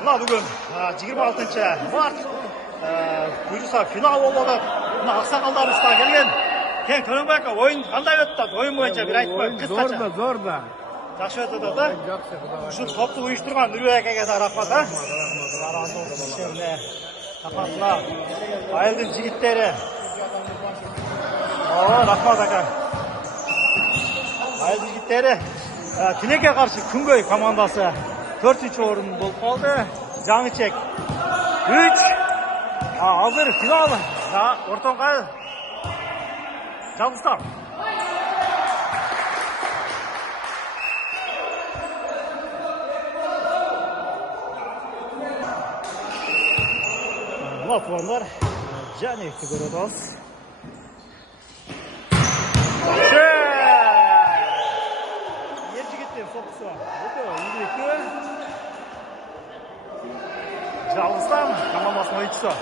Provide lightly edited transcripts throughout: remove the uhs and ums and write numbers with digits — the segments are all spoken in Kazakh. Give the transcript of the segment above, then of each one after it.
Мына бүгін 26 март бұйырса финал болып отыр. Мына ақсақалдар ұстаға келген. Кен Төлеңбаев ойын қандай өтті? Ойын бойынша бір айтып қойып қысқаша. Зорда. Жақсы өтті да? Үшін топты ұйыштырған Нұрбек әкеге рахмат, а? Рахматына айылдың жігіттері. Рахмат ака. Айылдың жігіттері Тілекке қарсы Күнгөй командасы 4-ші орын болып қалды. Жаңычек 3. Азыр финал. Ортонға Жалғызстан. Латвандар Жанекті көріп атамыз. Ержігіттен соққысы. Жалғызстан командасының ойыншысы.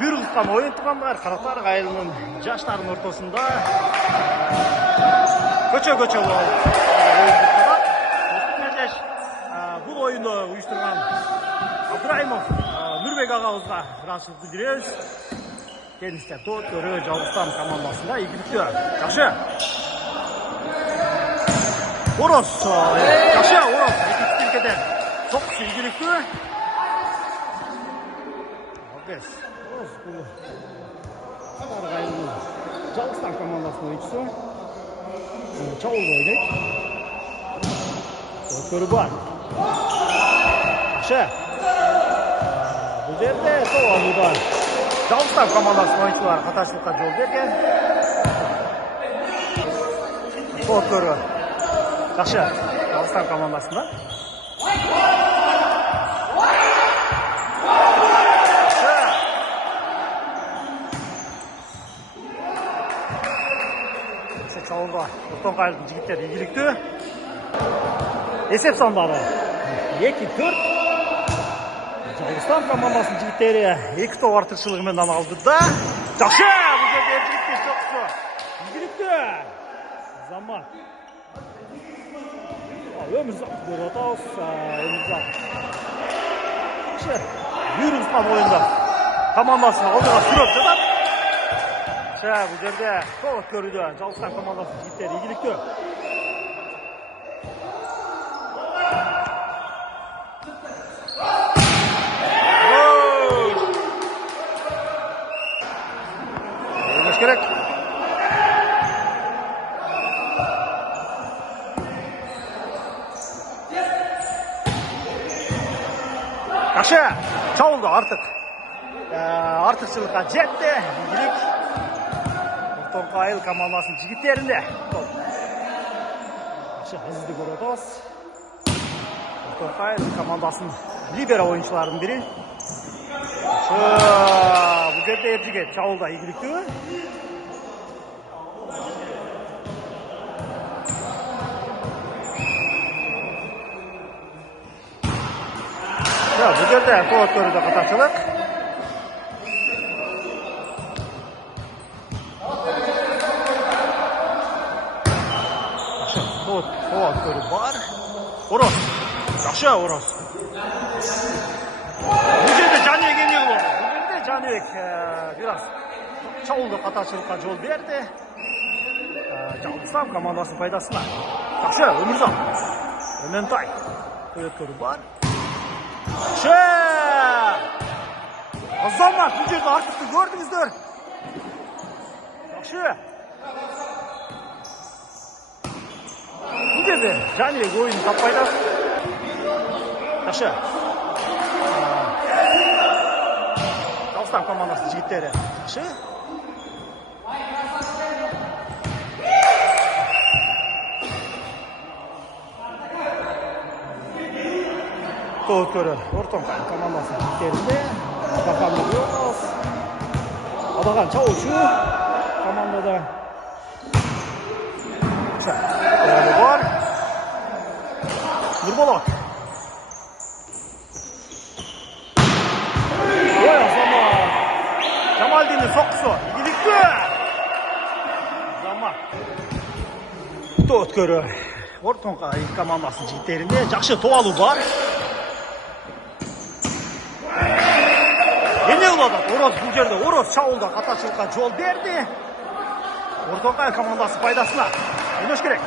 Бұйрылыққан ойын тұғандар Қаратар ғайылының жаштардың ортасында көче-көче болып бұл ойынды ұйыштырған Абдырайымов Нұрбек ағамызға рахмет білдіреміз. Келіңіздер, төрі Жалғызстан командасында игілікті. Жақсы. Орос. Жақсы, Орос. Екінші тілкеден соққысы игілікті. Албес. Орос бұл Қарағайлы Жалғызстан командасының ойыншысы. Чауылды ойнайды. Төрі бар. Жақсы. Бұл жерде сол алудан Жалғызстан командасының ойыншылары қатаршылыққа жол берген. Сол көрі. Жақсы. Жалғызстан командасында. Чауылға Ортон қайылдың жігіттері игілікті. Есеп сандары 2-4. Жалғызстан командасының жігіттері 2 топ артықшылығымен алды да. Жақсы! Бұл жерде жігіттер соққысы. Игілікті. Замат. Өмірзақ көріп атауыз. Өмірзақ. Жақсы. Бұйрылысқан ойында командасының алдыға сүріп жатады. Бұл жерде тоғыз көрді. Жалғызстан командасының жігіттері игілікті. Керек. Жақсы, чауылды артықшылыққа жетті. Игілік. Ортонқы айыл командасының жігіттерінде. Жақсы, әзізді көріп атамыз. Ортонқы айыл командасының либера ойыншыларының бірі. Бұл жерде ержігет чауылда игілікті. Бұл жерде тоғыз көрді қатаршылық. Тоғыз көрді бар. Орос. Жақшы Орос. Бұл жерде Жанек ене болды. Бұл жерде Жанек біраз чауылды қатаршылыққа жол берді. Жалғызстан командасының пайдасына. Жақсы Өмірзақ. Өментай. Тоғыз көрді бар. Жақсы! Азамат, бұл жерде артықты көрдіңіздер. Жақсы! Бұл жерде Жанек ойын таппайдасы. Жақсы! Жалғызстан командасының жігіттері. Жақсы! Тоғыз көрі Ортонқай командасының жігіттерінде. Абақанды көріңіз. Абақан чауылшы командада. Жақсы! Бар. Нұрболат. Жамалдиннің соққысы. Игілікті. Замат. Тоғыз көрі Ортонқай командасының жігіттерінде. Жақсы тоғалу бар. Çağıl adat. Oroz bu жерде. Oroz Çağıl'da қатаршылыққа жол берді. Ортоңқай командасы пайдасына. Ойнаш керек.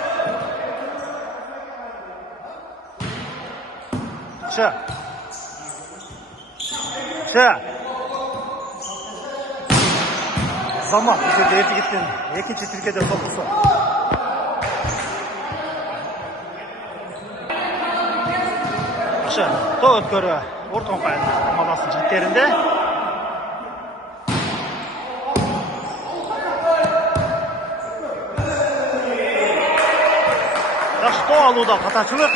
Замат бұл жерде Ержігіттен екінші тіркеде соққысы. Тоқ өткөрі Ортоңқай командасының жігіттерінде. Жақсы алуда қатаршылық.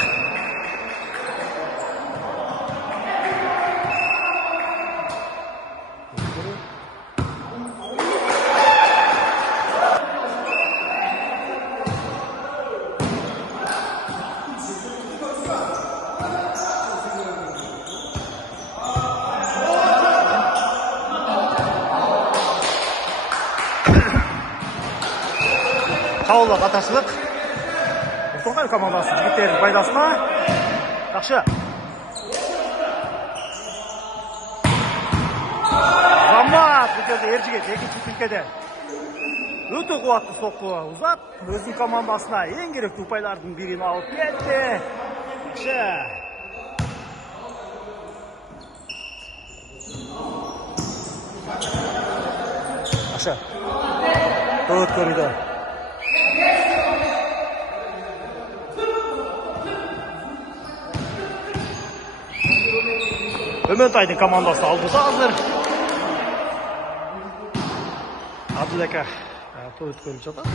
Çağılда қатаршылық. Ортоңқай командасы жігіттердің пайдасына. Жақсы. Замат бұл жерде Ержігіт екінші тіркеде. Өте қуатты соққы ұзат. Өзінің командасына ең керекті ұпайлардың бірін алып кетті. Жақсы. Тоғыт көрді. Ömertay'ın komandası aldısı hazır. Abdüleka to'yut ko'rib жатат.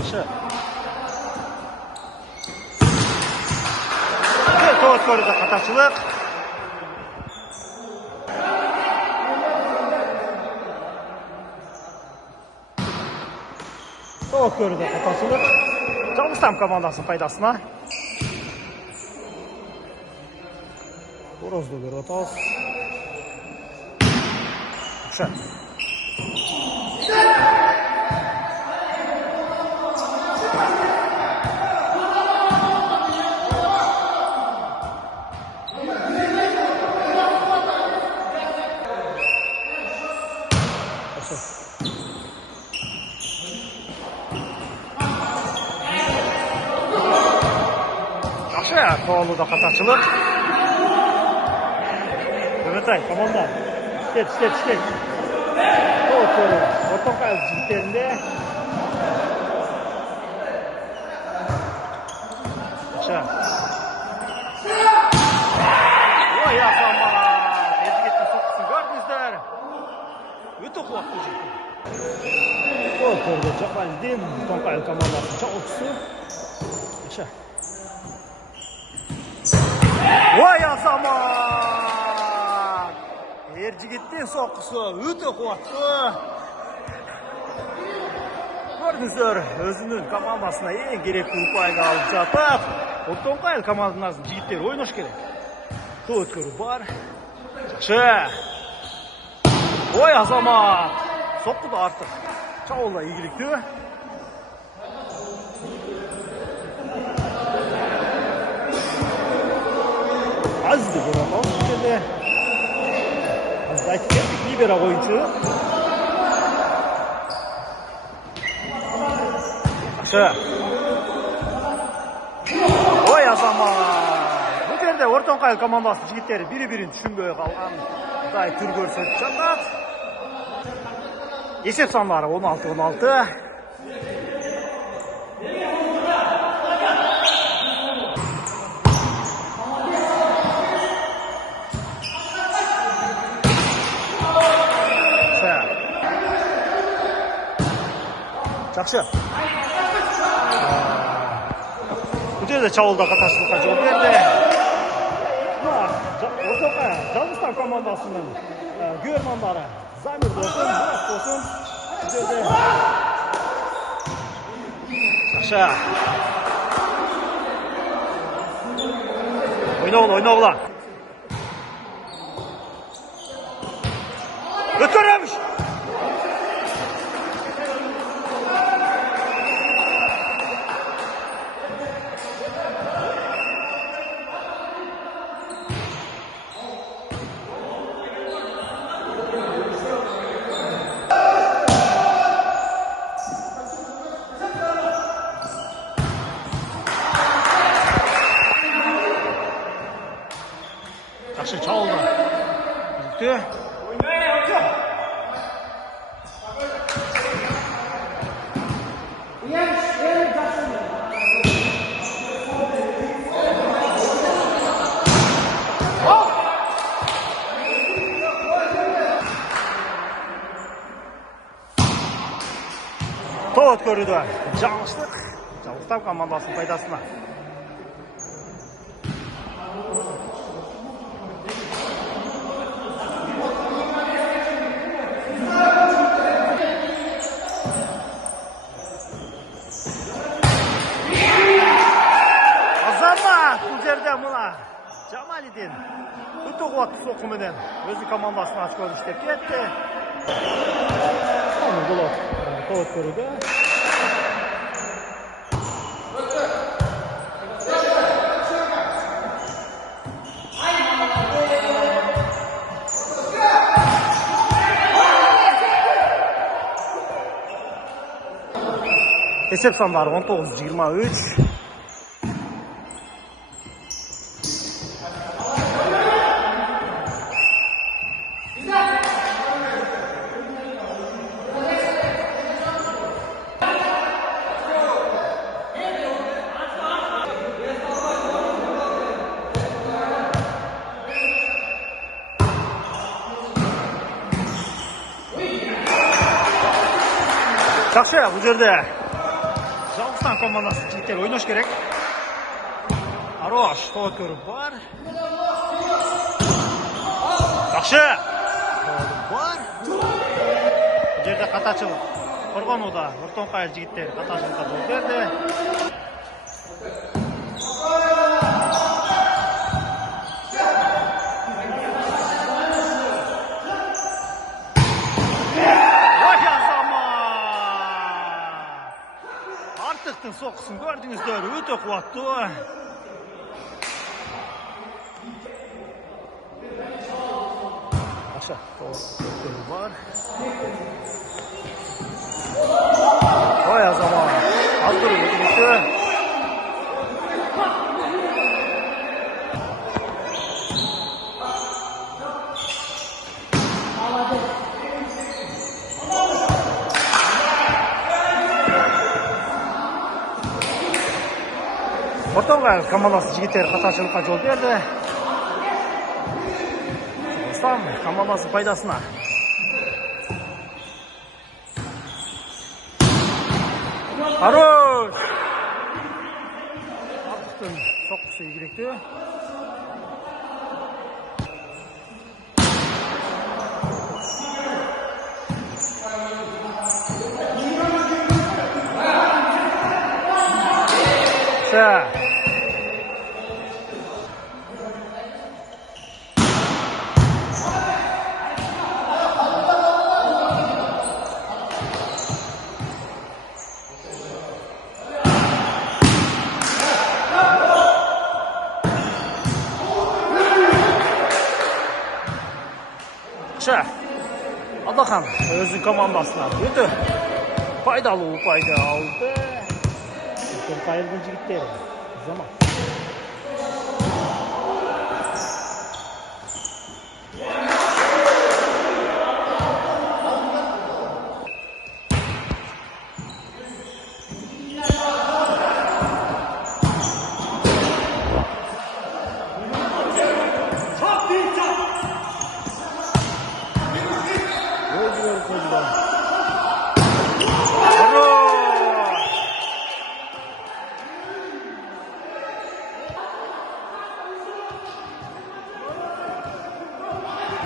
O'sha. To'yut ko'rdi qatarchilik. To'yut ko'rdi qatarchilik. Жалғызтам командасының пайдасына. Орозды бір отас. Жақсы. Жақсы, қолында қатаршылық. Ömertay, komanda. İşlet. Ортоңқай жігіттерінде. Ой, Азамат! Ержігіттің соққысын көрдіңіздер. Өте қуатты жігіт. Жапалдин, Ортоңқай командасының жауапшысы. Ой, Азамат! Ержігіттің соққысы өте қуатты. Көрдіңіздер, өзінің командасына ең керекті ұпайды алып жатып. Ортоңқай командасының жігіттері ойнаш керек. То'yut көру бар. Жақсы. Ой, Азамат! Соққы да артық. Çağıl'da игілікті. Aziz'de görüyorum. O şekilde Aziz'daki libera oyuncu. Жақсы. Ой, Азамат! Bu жерде Ортоңқай командасының жігіттері бірі-бірін түсінбей қалғандай түр көрсетіп жатады. Есеп санлары 16-16. Жақсы. Bu жерде Çağıl'da қатаршылыққа жол берді. Ортоңқай Жалғызтам командасының көрмандары Замир болсын, Мұрат болсын. Bu жерде Жақсы. Ойнаула. Өткөреміш! Жақсы чалды. Жүкті. Тоғыт көрді. Жаңылықтап командасының пайдасына. Азамат бұл жерде мұна Жамалиден өте қуатты соққыменен өзі командасына очко іштеп кетті. Оны болады. Тоғыт көрді. Есеп сандары 19-23. Жақсы, бұл жерде Жалғыстан командасы жігіттер ойнаш керек. Арош, тоғыт көріп бар. Жақсы. Тоғыт бар. Бұл жерде қатачылық. Қорғануда ортон қайыр жігіттер қатачылыққа бол берді. Артықтың соққысын көрдіңіздер, өте қуатты. Аша, тоғыт бар. Ой, Азамат, алдыру өтінікті. Ортонға командасы жігіттер қаташылыққа жол берді. Осылан командасы пайдасына. Хорош! Артықтың соққысы игілікті. Алдахан өзінің командасына өте пайдалы ұпайды алды. Қайырдың жігіттері. Заман.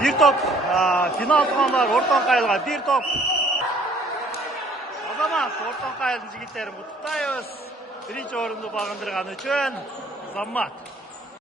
Bir top final tuğanlar ortadan kayılgan bir top. Azamат ortadan kayılgan жигиттерин куттуктайбыз. Birinchi o'rinni bag'indirgani uchun Zammat.